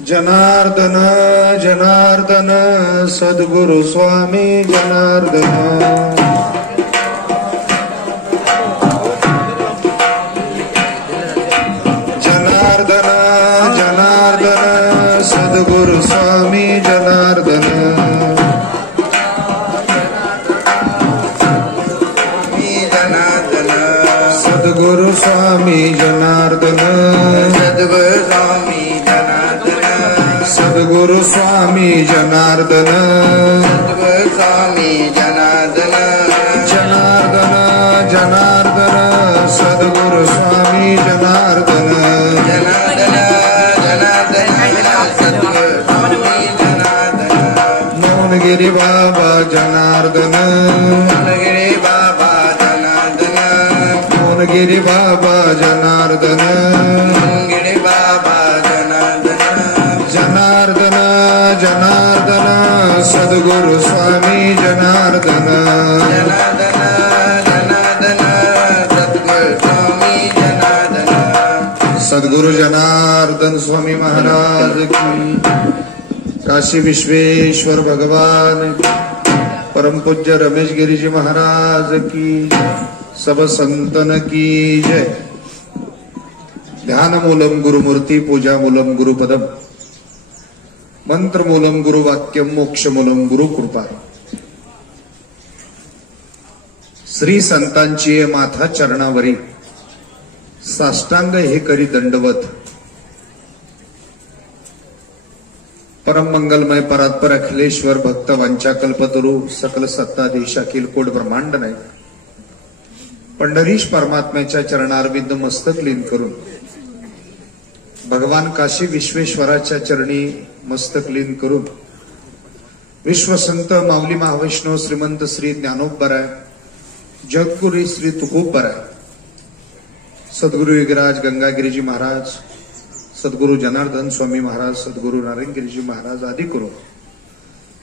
जनार्दन जनार्दन सद्गुरु स्वामी जनार्दन। जनार्दन जनार्दन सद्गुरु स्वामी जनार्दन। सद्गुरु स्वामी जनार्दन। सद्गुरु स्वामी जनार्दन। सद्गुरु स्वामी जनार्दन। जनार्दन जनार्दन सद्गुरु स्वामी जनार्दन। जनार्दन जनार्दन सद्गुरु स्वामी जनार्दन। मौनगिरी बाबा जनार्दन। मौनगिरी बाबा जनार्दन। मौनगिरी बाबा जनार्दन। मौनगिरी बाबा जनार्दन। जनार्दन जनार्दन सद्गुरु स्वामी जनार्दन। जनार्दन जनार्दन सद्गुरु स्वामी जनार्दन। सद्गुरु जनार्दन स्वामी महाराज की, काशी विश्वेश्वर भगवान की, परम पूज्य रमेश गिरीजी महाराज की, सब संतन की जय। ध्यान मूलम गुरुमूर्ति, पूजा मूलम गुरुपदम, मंत्र मूलम गुरुवाक्यम, मोक्ष मूलम गुरु कृपा। श्री संतांची माथा चरणावरी, साष्टांग हे करी दंडवत। परम मंगलमय परात्पर अखिलेश्वर भक्त वांछा कल्पतरू सकल सत्ताधीश अखिल कोट ब्रह्मांड नाही पंढरीश परमात्म्याच्या चरणारविंद मस्तक लीन करून भगवान काशी विश्वेश्वराच्या चरणी मस्तक लीन करून विश्वसंत माऊली महावैष्णव श्रीमंत श्री ज्ञानोबराय, जगगुरु श्री तुकोबराय, सद्गुरु योगीराज गंगागिरीजी महाराज, सद्गुरु जनार्दन स्वामी महाराज, सद्गुरु नारायणगिरीजी महाराज आदी करून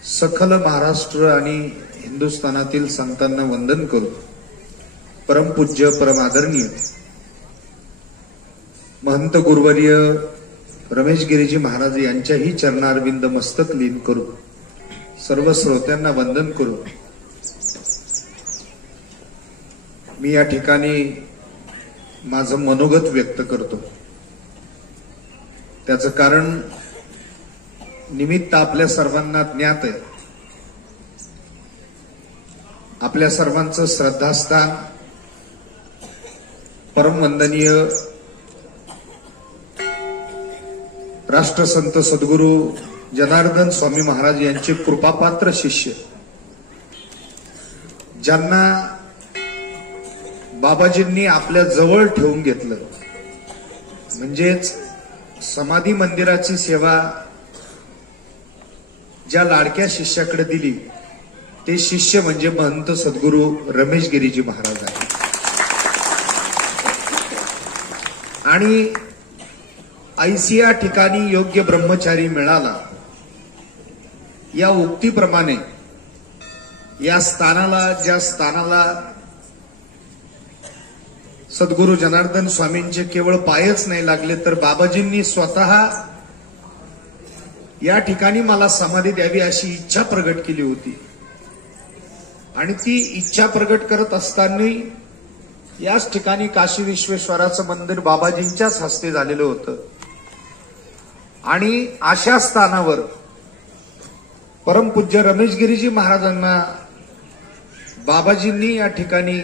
सखल महाराष्ट्र आणि हिंदुस्थानातील संतांना वंदन करून परमपूज्य परमादरणीय महंत गुरुवर्य रमेश गिरीजी महाराज यांच्याही चरणारविंद मस्तक लीन करून सर्व श्रोत्यांना वंदन करून मी या ठिकाणी माझं मनोगत व्यक्त करतो। त्याचं कारण निमित्त आपल्या सर्वांना ज्ञात आहे। आपल्या सर्वांचं श्रद्धास्थान परम वंदनीय राष्ट्रसंत सद्गुरु जनार्दन स्वामी महाराज यांचे कृपापात्र शिष्य, ज्यांना बाबाजींनी आपल्या जवळ ठेवून घेतलं, म्हणजेच समाधी मंदिराची सेवा ज्या लाडक्या शिष्याकडे दिली ते शिष्य म्हणजे महंत सद्गुरु रमेश गिरीजी महाराज आहेत। आणि ऐसी या ठिकाणी योग्य ब्रह्मचारी मिळाला या उक्तीप्रमाणे या स्थानाला, ज्या स्थानाला सद्गुरु जनार्दन स्वामींचे केवळ पायच नाही लागले तर बाबाजींनी स्वतः या ठिकाणी मला समाधी द्यावी अशी इच्छा प्रगट केली होती। आणि ती इच्छा प्रगट करत असताना याच ठिकाणी काशी विश्वेश्वराचं मंदिर बाबाजींच्याच हस्ते झालेलं होतं। आणि अशा स्थानावर परमपूज्य रमेश गिरीजी महाराजांना बाबाजींनी या ठिकाणी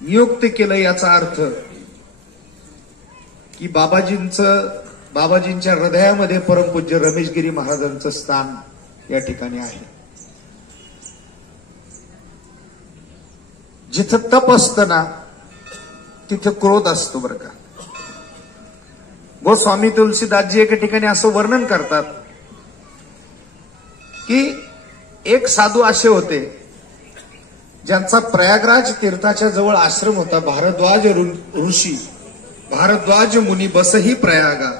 नियुक्त केलं, याचा अर्थ की बाबाजींच्या हृदयामध्ये परमपूज्य रमेश गिरी महाराजांचं स्थान या ठिकाणी आहे। जिथं तप असतं ना तिथे क्रोध असतो बरं का। गो स्वामी तुलसीदासजी एका ठिकाणी असं वर्णन करतात की एक साधू असे होते ज्यांचा प्रयागराज तीर्थाच्या जवळ आश्रम होता। भारद्वाज ऋषी, भारद्वाज मुनी बसही प्रयागा,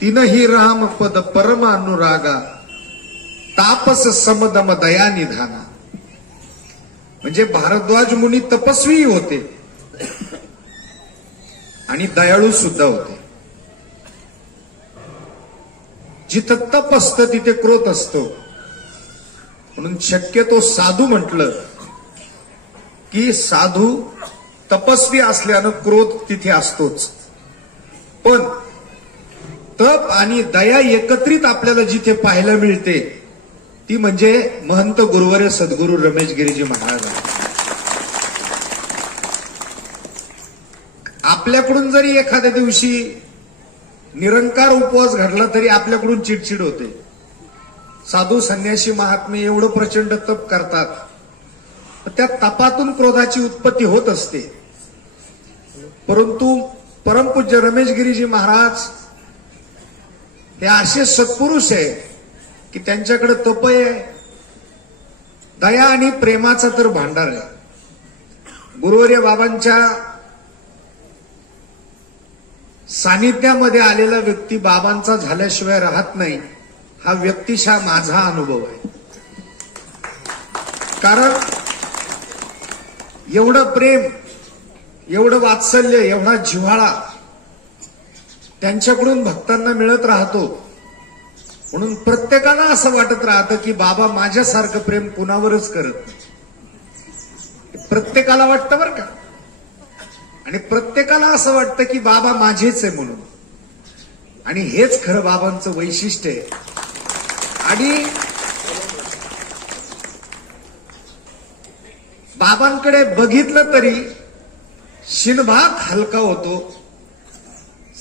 तीनही राम पद परम अनुरागा, तापस समदम दया निधाना। म्हणजे भारद्वाज मुनी तपस्वी होते आणि दयाळू सुद्धा होते। जिथं तप असतं तिथे क्रोध असतो. म्हणून शक्यतो साधू म्हटलं की साधू तपस्वी असल्यानं क्रोध तिथे असतोच. पण तप आणि दया एकत्रित आपल्याला जिथे पाहायला मिळते ती म्हणजे महंत गुरुवर्य सद्गुरू रमेश गिरीजी महाराज. आपल्याकडून जरी एखाद्या दिवशी निरंकार उपवास घडला तरी आपल्याकडून चिडचिड होते. साधू संन्यासी महात्मे एवढं प्रचंड तप करतात, त्या तपातून क्रोधाची उत्पत्ती होत असते. परंतु परमपूज्य रमेश गिरीजी महाराज हे असे सत्पुरुष आहे की त्यांच्याकडे तप आहे, दया आणि प्रेमाचा तर भांडार आहे. गुरुवर्य बाबांच्या सानिध्यामध्ये आलेला व्यक्ती बाबांचा झाल्याशिवाय राहत नाही, हा व्यक्तिशः माझा अनुभव आहे. कारण एवढं प्रेम, एवढं वात्सल्य, एवढा जिव्हाळा त्यांच्याकडून भक्तांना मिळत राहतो. म्हणून प्रत्येकाला असं वाटत राहतं की बाबा माझ्यासारखं प्रेम कुणावरच करत नाही. प्रत्येकाला वाटतं बरं का. आणि प्रत्येकाला असं वाटतं की बाबा माझेच आहे म्हणून. आणि हेच खरं बाबांचं वैशिष्ट्य आहे. आणि बाबांकडे बघितलं तरी शिनभाग हलका होतो.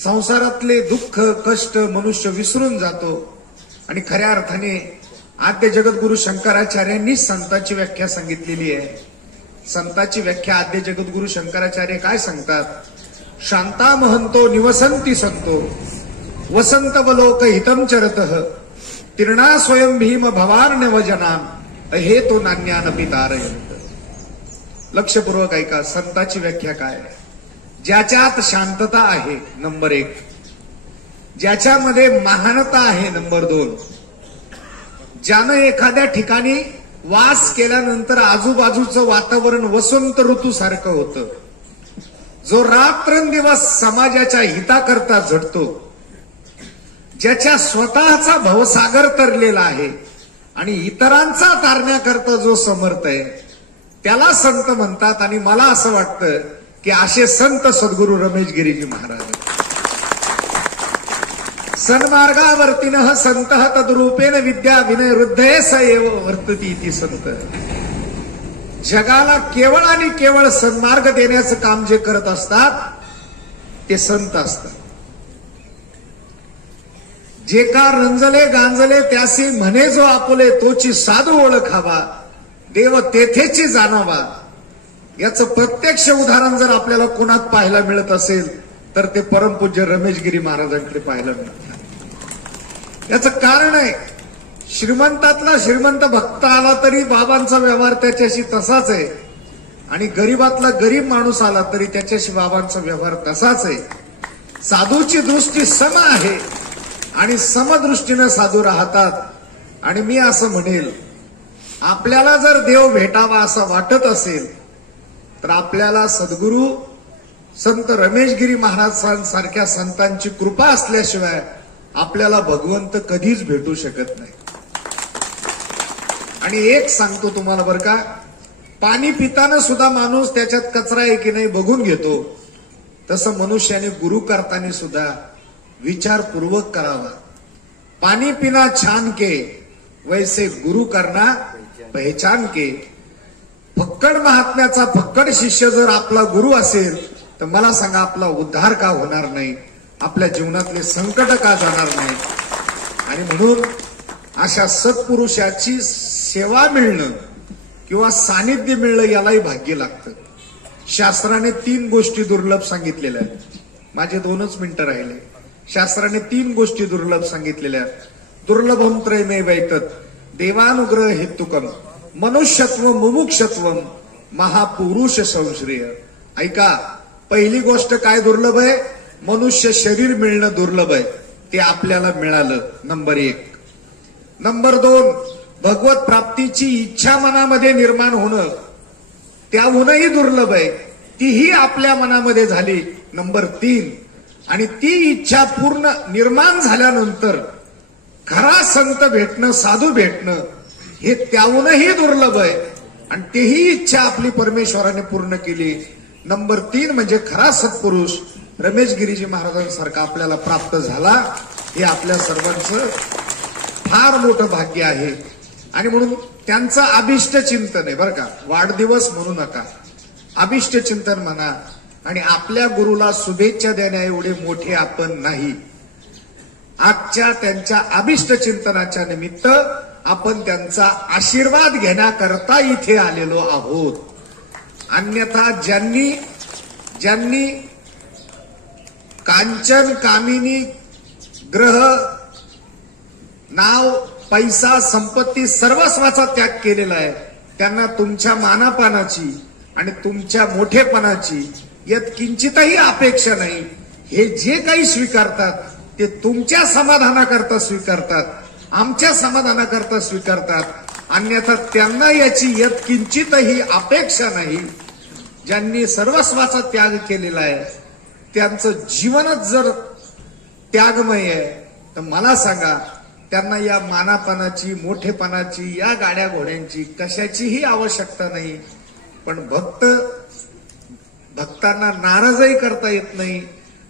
संसारातले दुःख कष्ट मनुष्य विसरून जातो. आणि खऱ्या अर्थाने आद्य जगद्गुरु शंकराचार्यांनी संताची व्याख्या सांगितलेली आहे. संताची व्याख्या आद्य जगद्गुरु शंकराचार्य काय सांगतात? शांता महंतो निवसंती संतो वसंतवलोक हितम चरतः तीर्णा स्वयं भीम भवार्णवजनाम अहे तो नान्यानपि तारयंत. लक्षपूर्वक ऐका, संताची व्याख्या काय आहे? ज्याच्यात शांतता आहे नंबर 1, ज्याच्यामध्ये महानता आहे नंबर 2, ज्यानं एखाद्या ठिकाणी वास केल्यानंतर आजूबाजूचं वातावरण वसंत ऋतू सारखं होतं, जो रात्रंदिवस समाजाच्या हिताकरता झटतो, ज्याच्या स्वतःचा भवसागर तरलेला आहे आणि इतरांचा तारण्याकरता जो समर्थ आहे, त्याला संत म्हणतात. आणि मला असं वाटतं की असे संत सद्गुरू रमेश गिरीजी महाराज. सन्मार्गावर्तिनः संतः तद्रूपेण विद्या विनय हृदये स एव वर्तती इति संत. जगाला केवळ आणि केवळ सन्मार्ग देण्याचं काम जे करत असतात ते संत असतात. जे का रंजले गांजले त्यासी म्हणे जो आपुले तोची साधू ओळखावा देव तेथेची जाणावा. याचं प्रत्यक्ष उदाहरण जर आपल्याला कोणात पाहायला मिळत असेल तर ते परमपूज्य रमेश गिरी महाराजांकडे पाहायला मिळतं. याचं कारण आहे, श्रीमंतातला श्रीमंत भक्त आला तरी बाबांचा व्यवहार त्याच्याशी तसाच आहे. आणि गरीबातला गरीब माणूस आला तरी त्याच्याशी बाबांचा व्यवहार तसाच आहे. साधूची दृष्टी सम आहे आणि समदृष्टीनं साधू राहतात. आणि मी असं म्हणेल, आपल्याला जर देव भेटावा असं वाटत असेल तर आपल्याला सद्गुरू संत रमेशगिरी महाराजांसारख्या संतांची कृपा असल्याशिवाय आपल्याला भगवंत कधीच भेटू शकत नाही. आणि एक सांगतो तुम्हाला बरं का, पाणी पिताना सुद्धा माणूस त्याच्यात कचरा आहे की नाही बघून घेतो, तसं मनुष्याने गुरु करताना सुद्धा विचारपूर्वक करावा. पाणी पिना छान के वैसे गुरु करना पहचान के. फक्कड महात्म्याचा फक्कड शिष्य जर आपला गुरु असेल तर मला सांगा आपला उद्धार का होणार नाही, आपल्या जीवनातले संकट का जाणार नाही. आणि म्हणून अशा सत्पुरुषाची सेवा मिळणं किंवा सानिध्य मिळणं यालाही भाग्य लागतं. शास्त्राने 3 गोष्टी दुर्लभ सांगितलेल्या आहेत. माझे 2च मिनिटं राहिले. शास्त्राने 3 गोष्टी दुर्लभ सांगितलेल्या आहेत. दुर्लभम त्रयमेव एतत् देवानुग्रह हेतुकम मनुष्यत्व मुमुक्षत्व महापुरुष संश्रय. ऐका, पहिली गोष्ट काय दुर्लभ आहे? मनुष्य शरीर मिळणं दुर्लभ आहे. ते आपल्याला मिळालं नंबर 1. नंबर 2, भगवत प्राप्तीची इच्छा मनामध्ये निर्माण होणं त्याहूनही दुर्लभ आहे. तीही आपल्या मनामध्ये झाली नंबर 3. आणि ती इच्छा पूर्ण निर्माण झाल्यानंतर खरा संत भेटणं, साधू भेटणं हे त्याहूनही दुर्लभ आहे आणि तेही इच्छा आपली परमेश्वराने पूर्ण केली. नंबर 3 म्हणजे खरा सत्पुरुष रमेश गिरीजी महाराजांसारखा आपल्याला प्राप्त झाला. हे आपल्या सर्वांचं फार मोठं भाग्य आहे आणि म्हणून त्यांचं अभिष्ट चिंतन आहे बरं का. वाढदिवस म्हणू नका, अभिष्ट चिंतन म्हणा. आणि आपल्या गुरुला शुभेच्छा देण्या एवढे मोठे आपण नाही. आजच्या त्यांच्या अभिष्ट चिंतनाच्या निमित्त आपण त्यांचा आशीर्वाद घेण्याकरता इथे आलेलो आहोत. अन्यथा ज्यांनी कांचन कामिनी ग्रह नाव पैसा संपत्ती सर्वस्वाचा त्याग केलेला आहे, त्यांना तुमच्या मानापानाची आणि तुमच्या मोठेपणाची यत्किंचितही अपेक्षा नाही. हे जे काही स्वीकारतात ते तुमच्या समाधानाकरता स्वीकारतात, आमच्या समाधानाकरता स्वीकारतात. अन्यथा त्यांना याची यत्किंचितही अपेक्षा नाही. ज्यांनी सर्वस्वाचा त्याग केलेला आहे त्यांचं जीवनच जर त्यागमय आहे तर मला सांगा, त्यांना या मानापणाची, मोठेपणाची, या गाड्या घोड्यांची कशाचीही आवश्यकता नाही. पण भक्तांना नाराजही करता येत नाही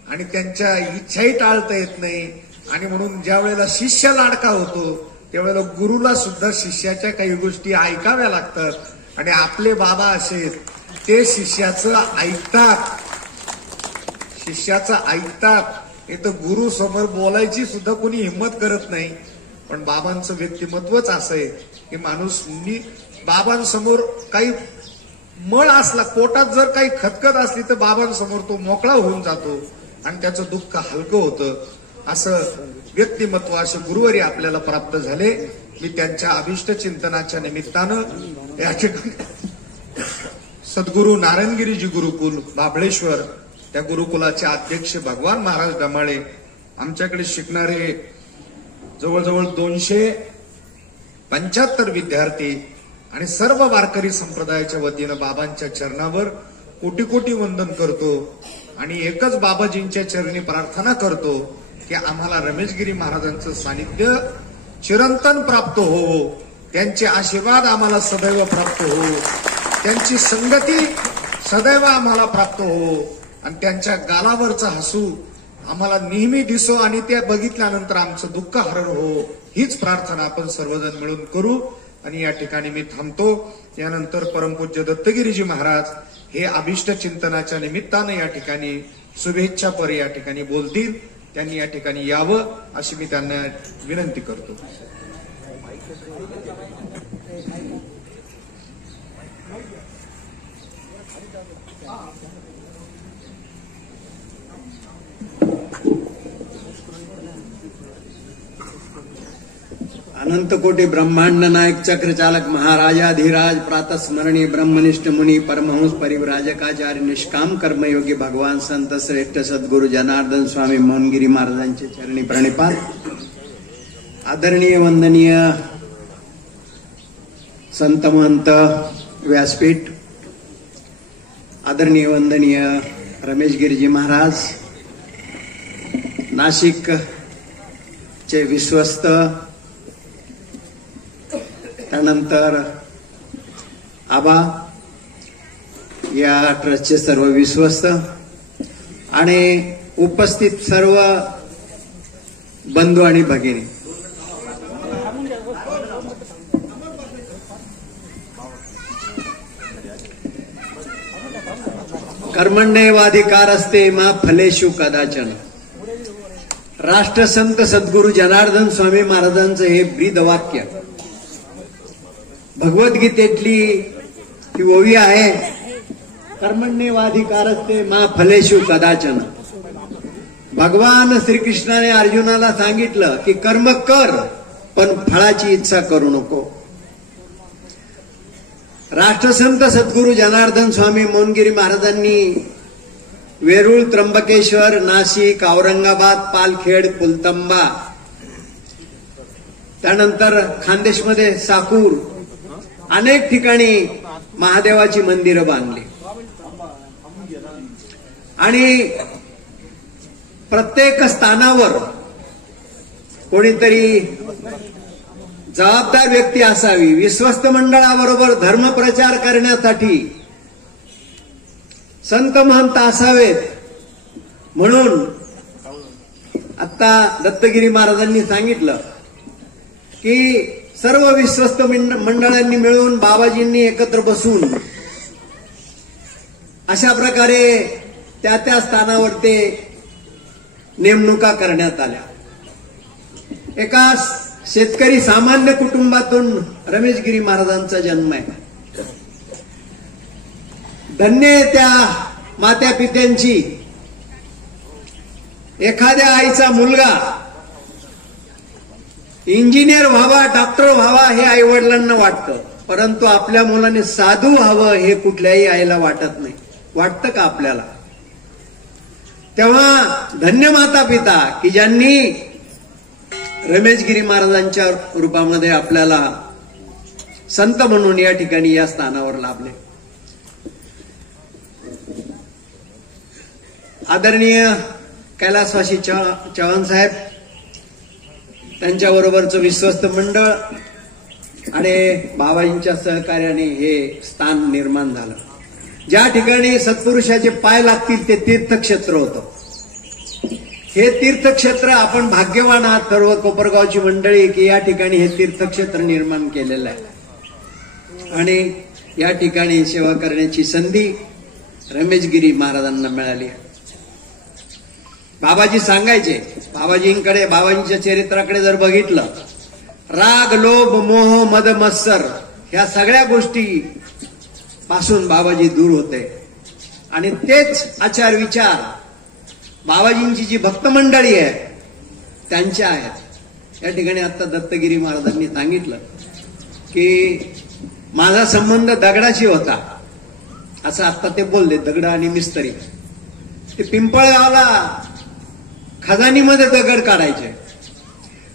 आणि त्यांच्या इच्छाही टाळता येत नाही. आणि म्हणून ज्या वेळेला शिष्य लाडका होतो त्यावेळेला गुरुला सुद्धा शिष्याच्या काही गोष्टी ऐकाव्या लागतात आणि आपले बाबा असे ते शिष्याचं ऐकतात. हे तर गुरु समोर बोलायची सुद्धा कोणी हिंमत करत नाही. पण बाबांचं व्यक्तिमत्वच असं आहे की माणूस बाबांसमोर काही मळ असला, पोटात जर काही खतखत असली तर बाबांसमोर तो मोकळा होऊन जातो आणि त्याचं दुःख हलकं होतं. असं व्यक्तिमत्व, असे गुरुवारी आपल्याला प्राप्त झाले. मी त्यांच्या अभिष्ट चिंतनाच्या निमित्तानं या ठिकाणी सद्गुरू नारायणगिरीजी गुरुकुल बाबळेश्वर त्या गुरुकुलाचे अध्यक्ष भगवान महाराज डमाळे, आमच्याकडे शिकणारे जवळजवळ 275 विद्यार्थी आणि सर्व वारकरी संप्रदायाच्या वतीनं बाबांच्या चरणावर कोटी कोटी वंदन करतो आणि एकच बाबाजींच्या चरणी प्रार्थना करतो की आम्हाला रमेशगिरी महाराजांचं सानिध्य चिरंतन प्राप्त हो, त्यांचे आशीर्वाद आम्हाला सदैव प्राप्त हो, त्यांची संगती सदैव आम्हाला प्राप्त हो आणि त्यांच्या गालावरचं हसू आम्हाला नेहमी दिसो आणि ते बघितल्यानंतर आमचं दुःख हरण हो. हीच प्रार्थना आपण सर्वजण मिळून करू. आणि या ठिकाणी मी थांबतो. यानंतर परमपूज्य दत्तगिरीजी महाराज हे अभिष्ट चिंतनाच्या निमित्तानं या ठिकाणी शुभेच्छापर या ठिकाणी बोलतील. त्यांनी या ठिकाणी यावं अशी मी त्यांना विनंती करतो. अनंत कोटी ब्रह्मांड नायक चक्रचालक महाराजाधिराज प्रातस्मरणीय ब्रह्मनिष्ठ मुनी परमहंस परिव्राजकाचार्य निष्काम कर्मयोगी भगवान संत श्रेष्ठ सद्गुरु जनार्दन स्वामी मोहनगिरी महाराजांचे चरणी प्रणिपात. आदरणीय वंदनीय संत महंत व्यासपीठ, आदरणीय वंदनीय रमेश गिरीजी महाराज, नाशिक चे विश्वस्त, त्यानंतर आबा या ट्रस्टचे सर्व विश्वस्त आणि उपस्थित सर्व बंधू आणि भगिनी, कर्मण्येवाधिकारस्ते मा फलेषु कदाचन. राष्ट्रसंत सद्गुरु जनार्दन स्वामी महाराजांचं हे ब्रीद वाक्य भगवद्गीतेतली ही ओवी आहे. कर्मण्येवाधिकारस्ते मा फलेषु कदाचन. भगवान श्रीकृष्णाने अर्जुनाला सांगितलं की कर्म कर पण फळाची इच्छा करू नको. राष्ट्रसंत सद्गुरु जनार्दन स्वामी मोहनगिरी महाराजांनी वेरूळ, त्र्यंबकेश्वर, नाशिक, औरंगाबाद, पालखेड, कुलतंबा, त्यानंतर खानदेशमध्ये साकूर अनेक ठिकाणी महादेवाची मंदिरं बांधली आणि प्रत्येक स्थानावर कोणीतरी जबाबदार व्यक्ती असावी, विश्वस्त मंडळाबरोबर धर्मप्रचार करण्यासाठी संत महंत असावेत. म्हणून आता दत्तगिरी महाराजांनी सांगितलं की सर्व विश्वस्त मंडळांनी मिळून बाबाजींनी एकत्र बसून अशा प्रकारे त्या त्या स्थानावर ते नेमणुका करण्यात आल्या. एका शेतकरी सामान्य कुटुंबातून रमेशगिरी महाराजांचा जन्म आहे. धन्य त्या मात्या पित्यांची. एखाद्या आईचा मुलगा इंजिनियर व्हावा, डॉक्टर व्हावा हे आई वडिलांना वाटतं, परंतु आपल्या मुलाने साधू व्हावं हे कुठल्याही आईला वाटत नाही. वाटतं का आपल्याला? तेव्हा धन्य माता पिता की ज्यांनी रमेशगिरी महाराजांच्या रूपामध्ये आपल्याला संत म्हणून या ठिकाणी या स्थानावर लाभले. आदरणीय कैलासवासी चव्हाण साहेब, त्यांच्याबरोबरचं विश्वस्त मंडळ आणि बाबाजींच्या सहकार्याने हे स्थान निर्माण झालं. ज्या ठिकाणी सत्पुरुषाचे पाय लागतील ते तीर्थक्षेत्र होतं. हे तीर्थक्षेत्र आपण भाग्यवान आहात सर्व कोपरगावची मंडळी की या ठिकाणी हे तीर्थक्षेत्र निर्माण केलेलं आहे आणि या ठिकाणी सेवा करण्याची संधी रमेशगिरी महाराजांना मिळाली. बाबाजी सांगायचे, बाबाजींकडे बाबाजींच्या चरित्राकडे जर बघितलं, राग, लोभ, मोह, मद, मत्सर ह्या सगळ्या गोष्टी पासून बाबाजी दूर होते आणि तेच आचार विचार बाबाजींची जी भक्त मंडळी आहे त्यांच्या आहेत. या ठिकाणी आता दत्तगिरी महाराजांनी सांगितलं की माझा संबंध दगडाशी होता, असं आता ते बोलले. दगड आणि मिस्त्री ते पिंपळगावला खजानीमध्ये दगड काढायचे.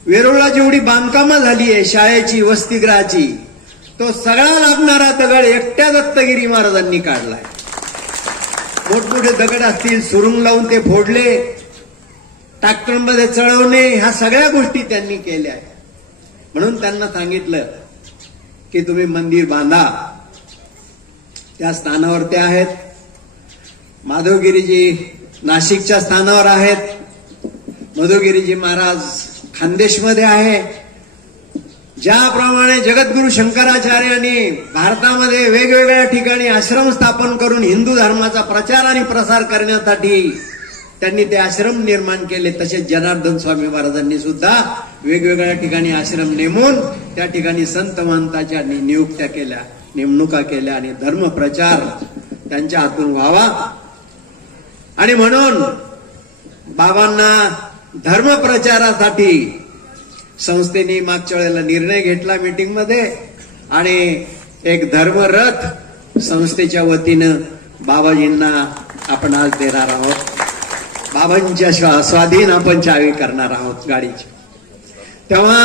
वेरूळला जेवढी बांधकामं झाली आहे शाळेची, वसतिगृहाची, तो सगळा लागणारा दगड एकट्या दत्तगिरी महाराजांनी काढलाय. मोठमोठे दगड असतील सुरुंग लावून ते फोडले, ट्रॅक्टरमध्ये चढवणे, ह्या सगळ्या गोष्टी त्यांनी केल्या. म्हणून त्यांना सांगितलं की तुम्ही मंदिर बांधा. त्या स्थानावर ते आहेत. माधवगिरीजी नाशिकच्या स्थानावर आहेत. मधुगिरीजी महाराज खानदेशमध्ये आहे. ज्याप्रमाणे जगद्गुरु शंकराचार्यांनी भारतामध्ये वेगवेगळ्या ठिकाणी आश्रम स्थापन करून हिंदू धर्माचा प्रचार आणि प्रसार करण्यासाठी त्यांनी ते आश्रम निर्माण केले, तसेच जनार्दन स्वामी महाराजांनी सुद्धा वेगवेगळ्या ठिकाणी आश्रम नेमून त्या ठिकाणी संत महंताच्या नियुक्त्या केल्या, नेमणुका केल्या आणि धर्म प्रचार त्यांच्या हातून व्हावा. आणि म्हणून बाबांना धर्म प्रचारासाठी संस्थेने मागच्या वेळेला निर्णय घेतला मीटिंगमध्ये आणि एक धर्मरथ संस्थेच्या वतीनं बाबाजींना आपण आज देणार आहोत. बाबांच्या स्वाधीन आपण चावी करणार आहोत गाडीची. तेव्हा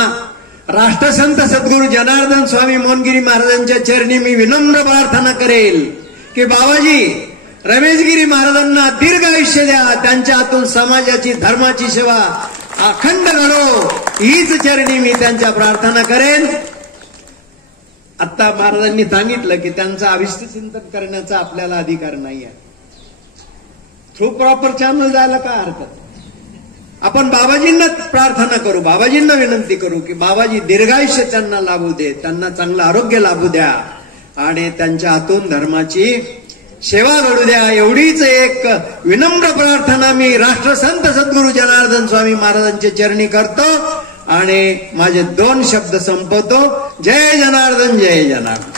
राष्ट्रसंत सद्गुरू जनार्दन स्वामी मोहनगिरी महाराजांच्या चरणी मी विनम्र प्रार्थना करेल की बाबाजी रमेशगिरी महाराजांना दीर्घ आयुष्य द्या, त्यांच्या हातून समाजाची, धर्माची सेवा अखंड घडो, हीच चरणी मी त्यांच्या प्रार्थना करेन. आता महाराजांनी सांगितलं की त्यांचं अभिष्ट चिंतन करण्याचा आपल्याला अधिकार नाही आहे. थ्रू प्रॉपर चॅनल जायला काय हरकत. आपण बाबाजींना प्रार्थना करू, बाबाजींना विनंती करू की बाबाजी दीर्घायुष्य त्यांना लाभू दे, त्यांना चांगलं आरोग्य लाभू द्या आणि त्यांच्या हातून धर्माची सेवा घडू द्या. एवढीच एक विनम्र प्रार्थना मी राष्ट्रसंत सद्गुरू जनार्दन स्वामी महाराजांच्या चरणी करतो आणि माझे 2 शब्द संपवतो. जय जनार्दन, जय जनार्दन.